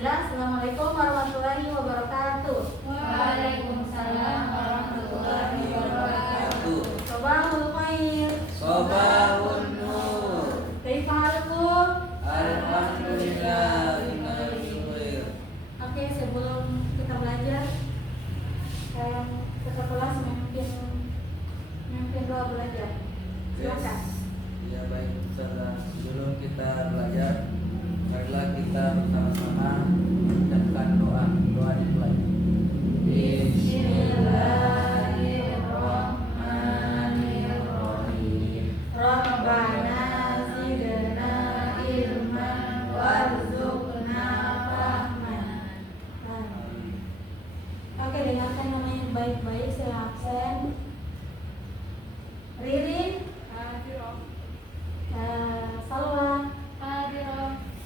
Bismillah. Assalamualaikum warahmatullahi wabarakatuh. Waalaikumsalam warahmatullahi wabarakatuh. Sobahul khair. Sobahun nur. Kaifa halukum? Alhamdulillah bima khair. Oke, sebelum kita belajar, saya ke kelas mungkin doa belajar. Silakan. Ya baik, sebelum kita belajar, marilah kita bersama-sama mengucapkan doa dimulai. Bismillahirrahmanirrahim. Rabbana zidna ilman warzuqna fahman. Oke, dengarkan namanya baik-baik, saya absen. Ririn, Salwa,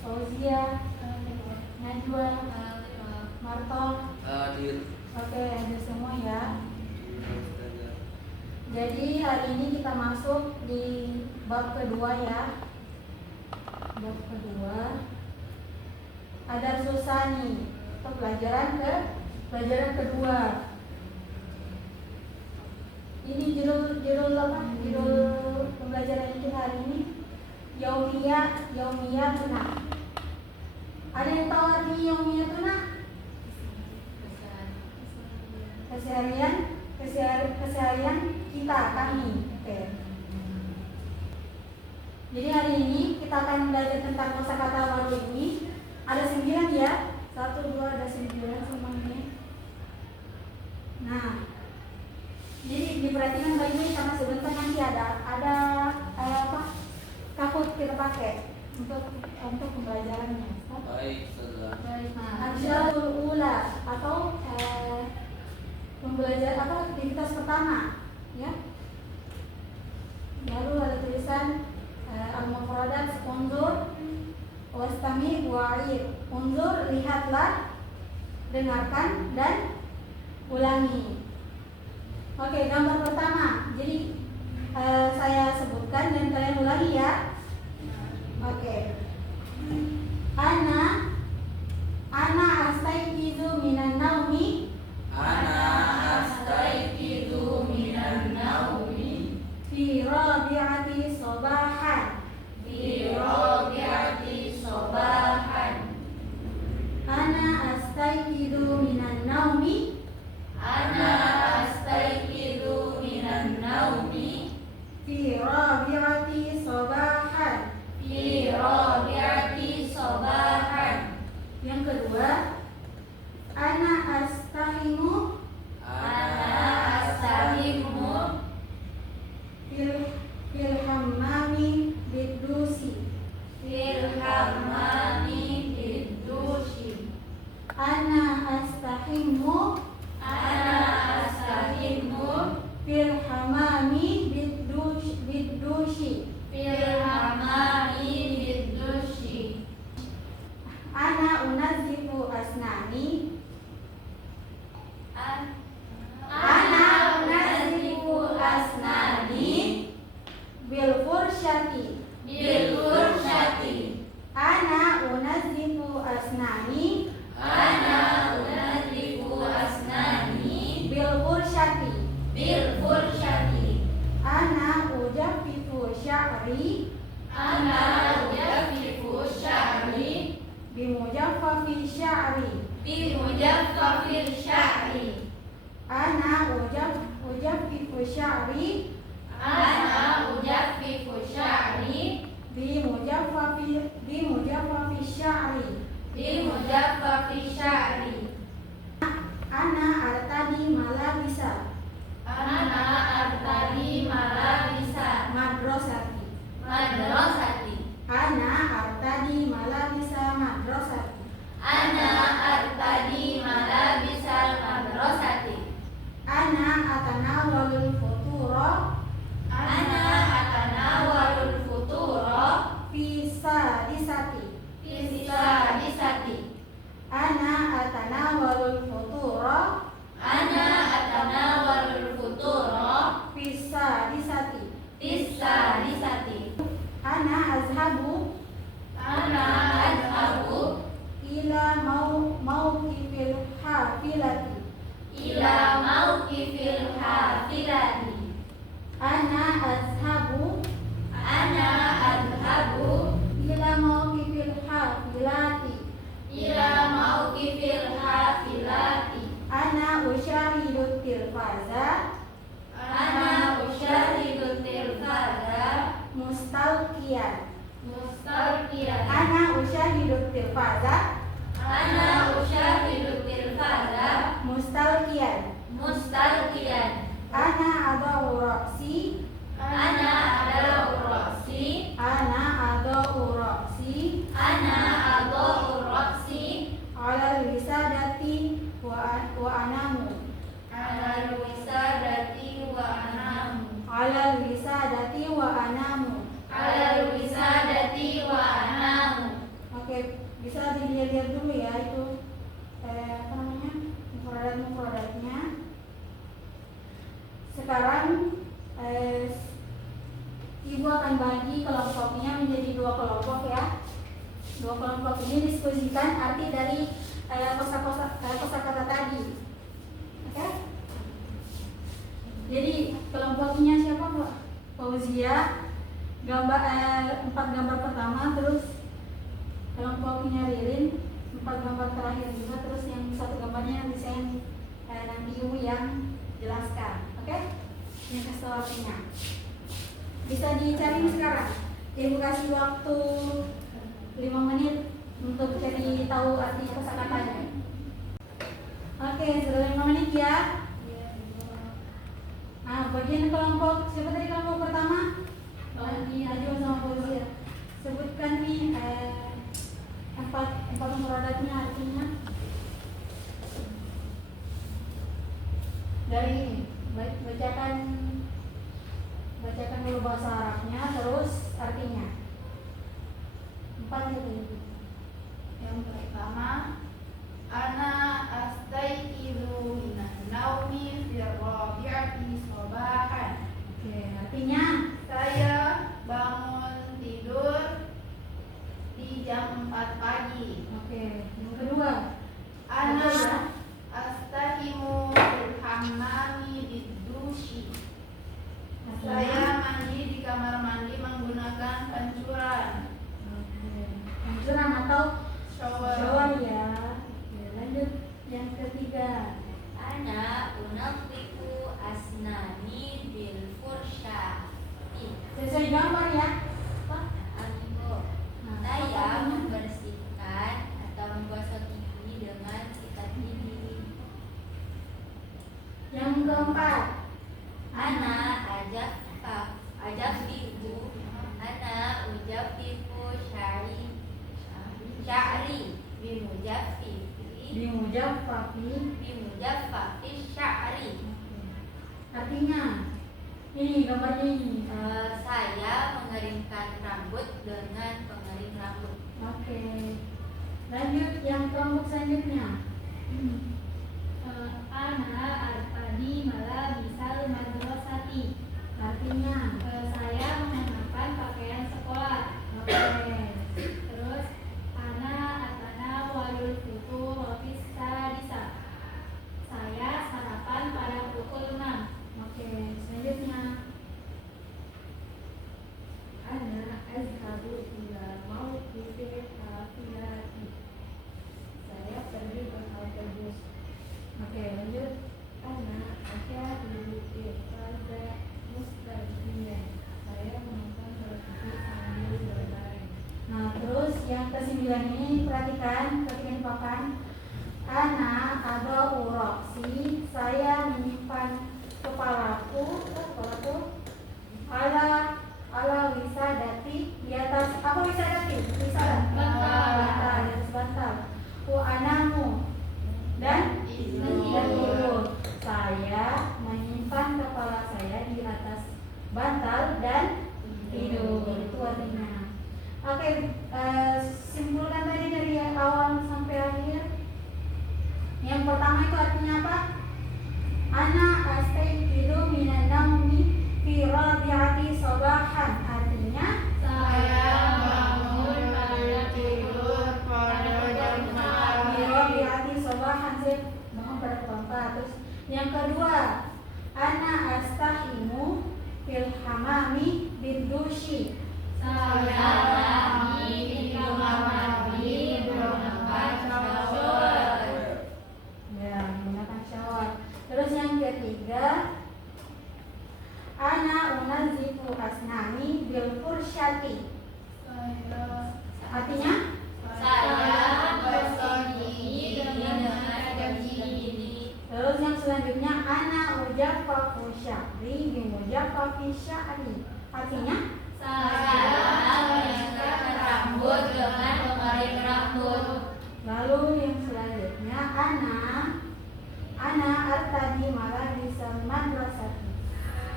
Fauzia, Najwa, Marto. Hadir. Oke, ada semua ya. Jadi hari ini kita masuk di bab kedua ya. Bab kedua. Ada susani. Itu pelajaran kedua. Ini judul apa? Judul pembelajaran kita hari ini Yaumiyah Tuna. Ada yang tahu arti Yaumiyah Tuna? Keseharian kita, kami. Oke. Jadi hari ini kita akan belajar tentang kosakata baru ini. Ada 9 ya. 1, 2, ada 9 semuanya. Nah, jadi diperhatikan baik-baik karena sebentar nanti ada apa? Takut kita pakai untuk pembelajarannya. Baik, saudara. Nah, Ajrul Ula atau pembelajaran apa aktivitas pertama ya. Lalu ada tulisan al-mufradat unzur wastami wa'id. Unzur, lihatlah, dengarkan dan ulangi. Oke, gambar pertama. Jadi saya sebutkan dan kalian ulangi ya. Oke. Ana astaiqizu minan naumi. Ana astaiqizu minan naumi Fi rabi'ati sabahan. fi rabi'ati sabahan. Ana astaiqizu minan naumi. Ana astaiqizu minan naumi Fi rabi'ati sabahan. fi rabi'ati sabahan. Yang kedua, ana astahimu Ana astahimu fil hammami bidusi. fil hammami biddushi. Ana astahimu Ana astahimu fil hammami bidusi. fil hammami biddushi. Ana unazifu asnani. Ana unazifu asnani Bil fursyati. bil fursyati. Ana unazifu asnani Ana unazifu asnani bil fursyati. bil fursyati. Ana ujaffifu sya'ri Ana ujaffifu sya'ri bimujaffafi sya'ri. bi mujaffafil sya'ri. Ana ujaffifu sya'ri Ana ujaffifu sya'ri bimujaffafi sya'ri. bi mujaffafi sya'ri. Ana artadi malabisa Ana artadi malabisa madrasati. madrasati. Ana artadi malabisa madrasati. Ana artadi malabisa madrasati. Ana atanawalul futura Ana atanawalul futura fi sari hafilati. ila mauqifil hafilati. Ana azhabu ila mauqifil hafilati. ila mauqifil hafilati. Ana usyahidu tilfaza ana usyahidu tilfaza mustalqiyan. mustalqiyan. Ana usyahidu tilfaza ana usyahidu tilfaza mustalqiyan. mustalqiyan. Ana adau ra'si ana adau ra'si ana adau ra'si ana adau ra'si ala wisadati wa anamu. ala wisadati wa anamu. Ala wisadati wa anamu. ala wisadati wa anamu. Oke, bisa dilihat dulu ya itu apa namanya mufradatnya. Sekarang ibu akan bagi kelompoknya menjadi 2 kelompok ya. 2 kelompok ini diskusikan arti dari kosakata tadi. Oke? Jadi kelompoknya siapa Mbak? Fauzia. Gambar 4 gambar pertama, terus kelompoknya Ririn 4 gambar terakhir juga, terus yang 1 gambarnya nanti nanti ibu yang jelaskan. Oke? Ini kasih artinya. Bisa dicari sekarang. Ibu kasih waktu 5 menit untuk cari tahu arti kosakatanya. Oke, sudah 5 menit ya. Nah, bagian kelompok siapa tadi kelompok pertama? Najwa sama Fauzia. Sebutkan nih 4 mufradatnya artinya. Dari ini, bacakan dulu bahasa Arabnya, terus artinya. 4 itu. Yang pertama, ana astaiqizu minan naumi fi rabi'ati sabahan. Oke, artinya Saya bangun tidur di jam 4 pagi. oke. Yang kedua, Ana astahimu fil hammami bid-dushi. Saya mandi di kamar mandi menggunakan pancuran. Pancuran atau Shower. shower ya. Oke, lanjut yang ketiga. Ana unaffiku asnani bil fursha. Sesuai gambar ya. Saya membersihkan atau menggosok gigi dengan sikat gigi. Yang keempat, Ana ajak ibu. Ana ujaffifu sya'ri bimujaffafi sya'ri. artinya ini gambarnya ini. Saya mengeringkan rambut dengan pengering rambut. Oke. Lanjut yang kelompok selanjutnya. Ana artadi malah bisal madrasati. Artinya Saya mengenakan pakaian sekolah. oke. Terus ana atana walul futur ofis sadisa. Saya sarapan pada pukul 6. Oke, selanjutnya Ana azhabu ila mauqifil hafilati. Saya pergi berautobus. oke, lanjut. Ana asyahidu tilfaza mustalqiyan. Saya menonton televisi sambil berbaring. Nah, terus yang ke-9 ini perhatikan papan. Ana ada uroksi, saya menyimpan kepalaku ala wisadati, di atas apa wisadati? Wisadat. Bantal. Di atas bantal. Wa anamu dan tidur. Saya menyimpan kepala saya di atas bantal dan tidur. Itu artinya. Oke, simpulkan tadi dari awal sampai akhir. Yang pertama itu artinya apa? Ana astayqidu minan naumi fi rabi'ati sabahan. Artinya Saya bangun pada tidur pada jam fi 4 rabi'ati sabahan. Saya Terus yang kedua, ana astahimu fil hamami bidushi. Saya lagi di kamar mandi menggunakan shower. Ya, menggunakan shower. Terus yang ketiga, ana unazifu asnani bil fursyati. Artinya? Saya bersihin gigi dengan sikat gigi. Terus yang selanjutnya, ana ujaffafu sya'ri bi mujaffafi sya'ri. Artinya? Saya menyikat rambut dengan pengering rambut. Lalu yang selanjutnya, ana artadi malabisan madrasati.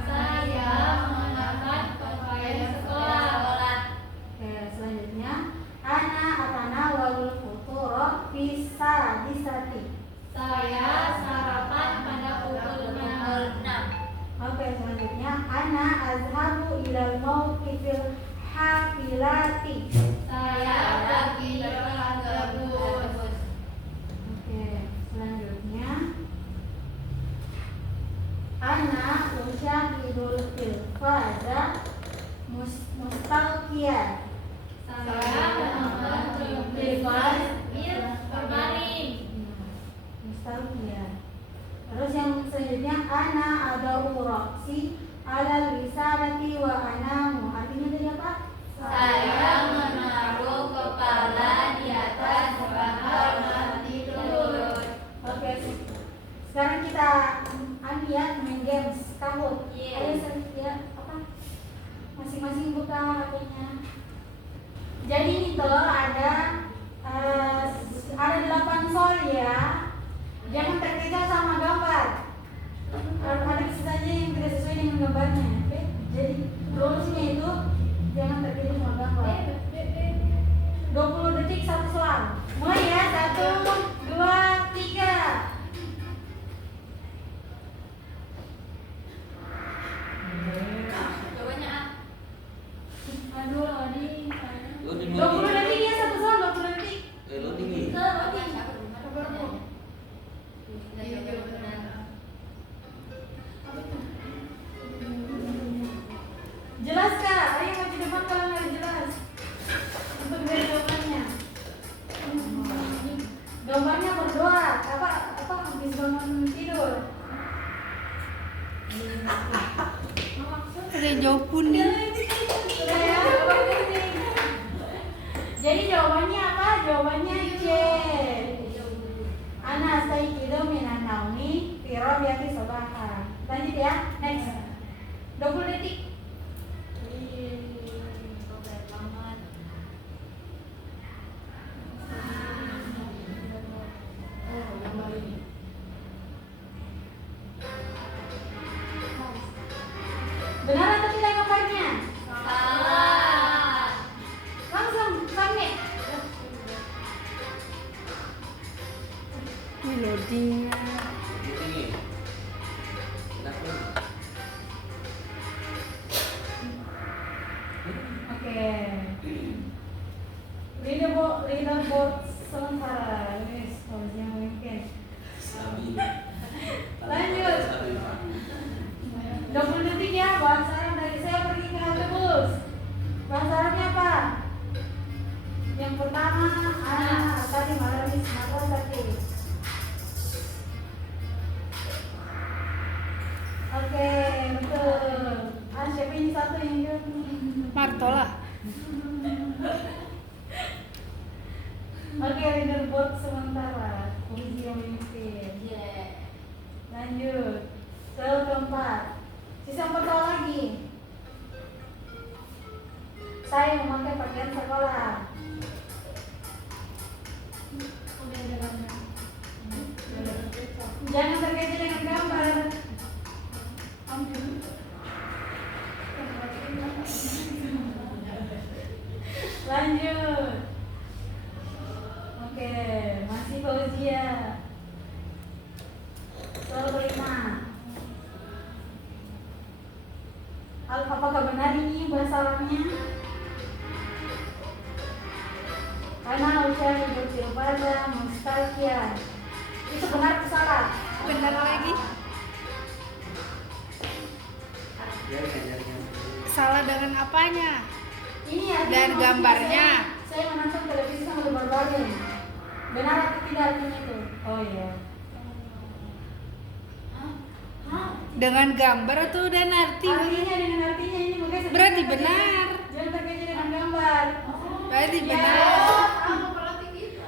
Saya mengenakan pakaian sekolah. Oke, selanjutnya, ana atanawalul futuro bisa disati. Saya sarapan pada pukul 6. Oke, selanjutnya, ana azhabu ilal mauqifil hafilati. Saya pergi ke bus. Oke, selanjutnya, ana usyahidul filfaza mustalqiyan. Saya menonton televisi berbaring. Mustalqiyan. Terus yang selanjutnya, ana adau roksi alal wisadati wa anamu. Artinya tadi apa? Saya menaruh kepala di atas bantal tidur. Oke, sekarang kita lihat main games kamu. Iya. Ayo ya, apa? Masing-masing buka HP-nya. Jadi itu ada 8 soal ya. Jangan terkecoh sama gambar. Ada sisanya yang tidak sesuai dengan gambarnya. Oke? Jadi rulesnya itu jangan terkecoh sama gambar. 20 detik satu soal. Mulai ya, 1, 2, 3. Jawabannya A. Aduh, loading. Loading, 20 detik ya, satu soal 20 detik. Loading nih. Jelas kak? Ayo maju depan kalau nggak jelas. Untuk dari jawabannya. Gambarnya berdoa. Apa habis bangun tidur? Ada jawab kuning. Sudah ya? Jadi jawabannya apa? Jawabannya C. Ana sayyidu minan naumi fi rabiati sabaha. Lanjut ya. Next. 20 detik. Benar atau tidak gambarnya? Salah. Langsung submit. Ini loading. Loading nih. Kenapa? Oke. Leaderboard sementara. Ini harusnya mungkin. Stabil. Lanjut. Stabil. 20 detik ya. Bahasa Arab dari saya pergi ke halte bus. Bahasa Arabnya apa? Yang pertama, ana tadi malamis madrasati. Oke, betul. Siapa ini satu yang jawab? Martola. Oke, leaderboard sementara. Uji yang memimpin. Lanjut. Soal keempat. Sisa 4 soal lagi. Saya memakai pakaian sekolah. Jangan terkejut dengan gambar. Lanjut. Oke, masih Fauzia. Soal kelima. Apakah benar ini bahasa Arabnya? Karena usia hidup pada mustalqian. Itu benar atau salah? Benar lagi. Salah dengan apanya? Ini artinya Dan maksudnya gambarnya. Saya menonton televisi sambil berbaring. Benar atau tidak artinya itu? Oh iya. Hah? Dengan gambar atau dan arti? Artinya dengan artinya ini makanya saya Berarti bilang benar. Jangan terkejut dengan gambar. Berarti Ya. benar.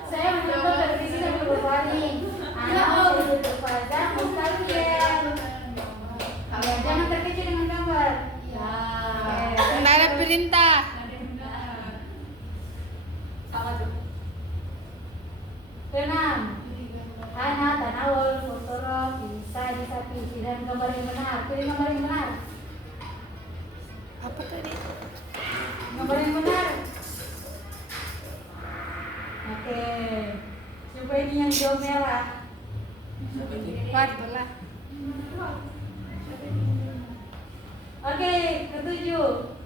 Saya menonton televisi sambil berbaring. Anak mau duduk pada mustahil. Ya, jangan terkejut dengan gambar. Ya. Tidak ada perintah. Sama tuh. Keenam, anak tanawul fotoro bisa disapisi dan gambar yang benar. Pilih gambar yang benar. Apa tadi? Gambar yang benar. Oke, supaya ini yang hijau merah. Partola. Oke, ketujuh,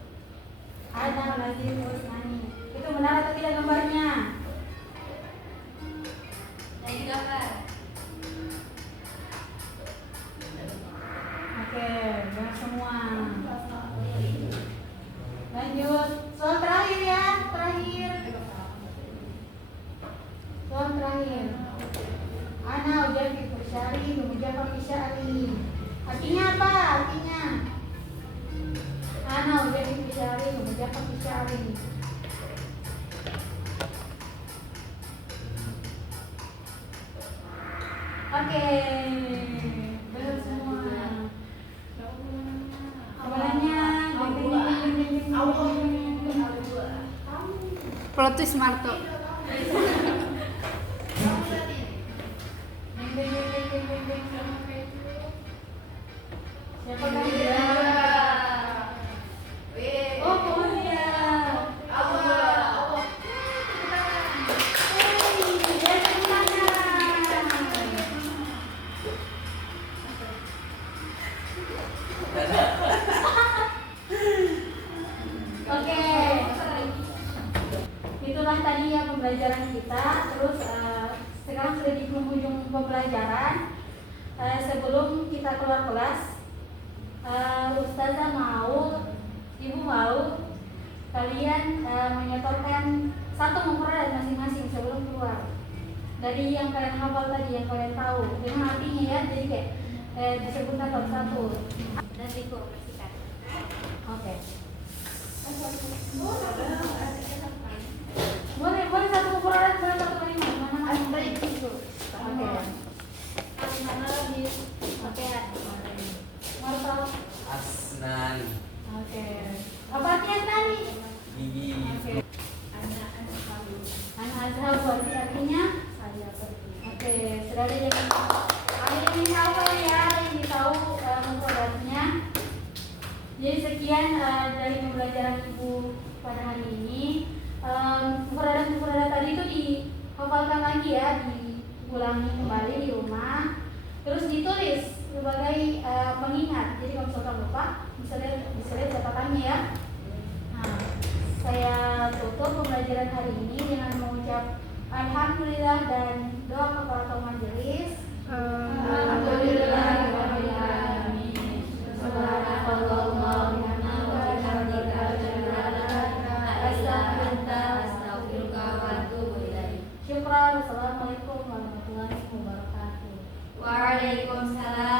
anak lagi Usmani. Itu benar atau tidak gambarnya? Jadi gambar. Oke, benar semua. Lanjut, soal terakhir ya, terakhir. Soal terakhir. Ana ujar fi kusyari, kemudian fisyari. Artinya apa? Artinya Ana ujar fi kusyari, kemudian fisyari. Oke, benar semua. Awalnya, Plot twist Marto. Siapa kan dia? Oh, Fauzia. Dia semuanya. Oke. Itulah tadi ya pembelajaran kita. Terus sekarang sudah di penghujung pembelajaran. Sebelum kita keluar kelas, Ustazah mau, Ibu mau kalian menyetorkan satu mufradat masing-masing sebelum keluar. Dari yang kalian hafal tadi, yang kalian tahu, dengan artinya ya, jadi kayak disebutkan satu-satu. Dan dikomunikasikan. Oke. Boleh satu mufradat, boleh satu kalimat. Mana itu? Oke. Mana lagi? Oke. Martal. Asnani. Oke. Apa artinya tadi? Gigi. Oke. Anak azhar berarti artinya saya pergi. Oke, sudah ada yang hafal ya, ini tahu mufradatnya. Jadi sekian dari pembelajaran Ibu pada hari ini. Mufradat tadi itu dihafalkan lagi ya, diulangi kembali di rumah. Terus ditulis sebagai pengingat. Jadi kalau misalkan lupa, bisa lihat catatannya ya. Nah, saya tutup pembelajaran hari ini dengan mengucap alhamdulillah dan doa kepada majelis. Alhamdulillahirabbil alamin. Subhanakallahumma wa bihamdika astaghfiruka wa atubu ilaik. Syukran. Wassalamualaikum warahmatullahi wabarakatuh. Waalaikumsalam.